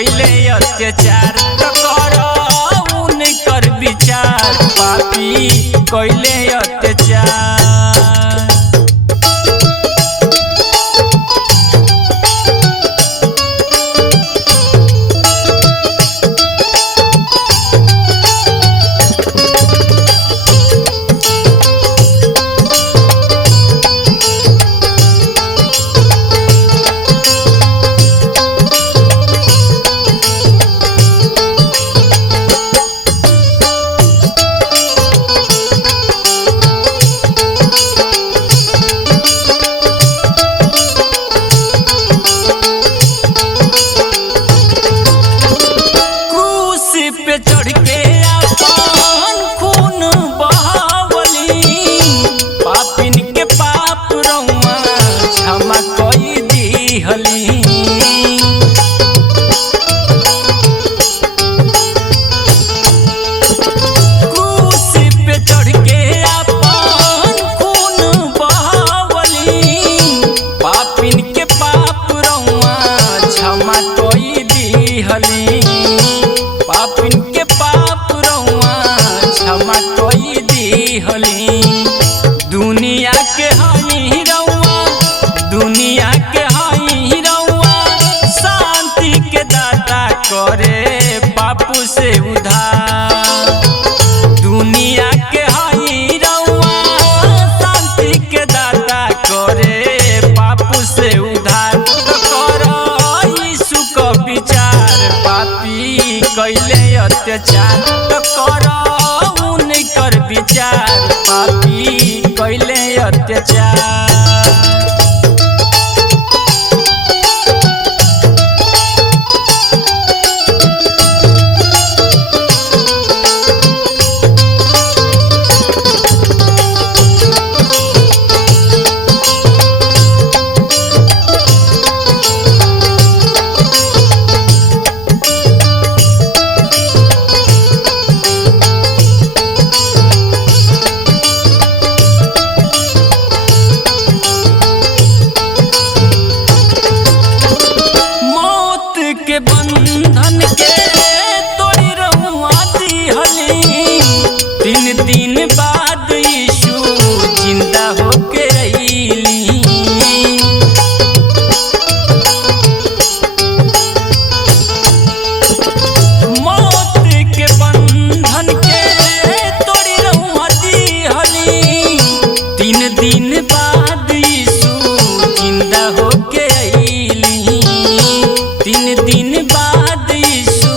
कैले अत्याचार तो करो उनकर विचार पापी कैले अत्याचार। पे चढ़ के अपन खून बहावली पापिन के पाप रउआ क्षमा कई दिहली। क्रूस पे चढ़ के अपन खून बहावली पापिन के पाप रउआ क्षमा कई दिहली। पापिन के पाप रउआ क्षमा कई दिहली। दुनिया के हई रउआ दुनिया के हई रउआ शांति के दाता करे पापू से उधार। दुनिया के हई रउआ शांति के दाता करे पापू से उधार। तो करो यीशु का विचार पापी कैले अत्याचार तो करो उनकर विचार पापी कैले अत्याचार। के बंधन के तोड़ी रहुआ दिहली। 3 दिन बाद यीशु जिंदा होके अइली। मौत के बंधन के तोड़ी रहुआ दिहली। 3 दिन बाद यीशु जिंदा होके अइली। 3 दिन बाद यीशु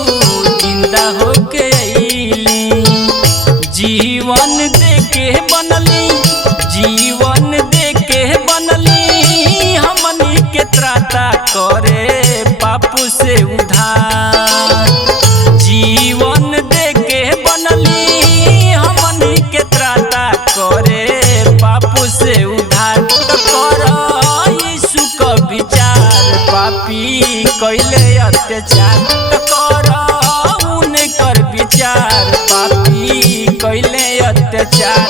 जिंदा होके अइली। जीवन देके बनली जीवन देके बनली हमनी के त्राता करे पापू से उधार। जीवन देके बनली हमनी के त्राता करे पापू से उधार। तो करो यीशु का विचार पापी कैले अत्याचार तो करो उनकर विचार पापी कैले अत्याचार।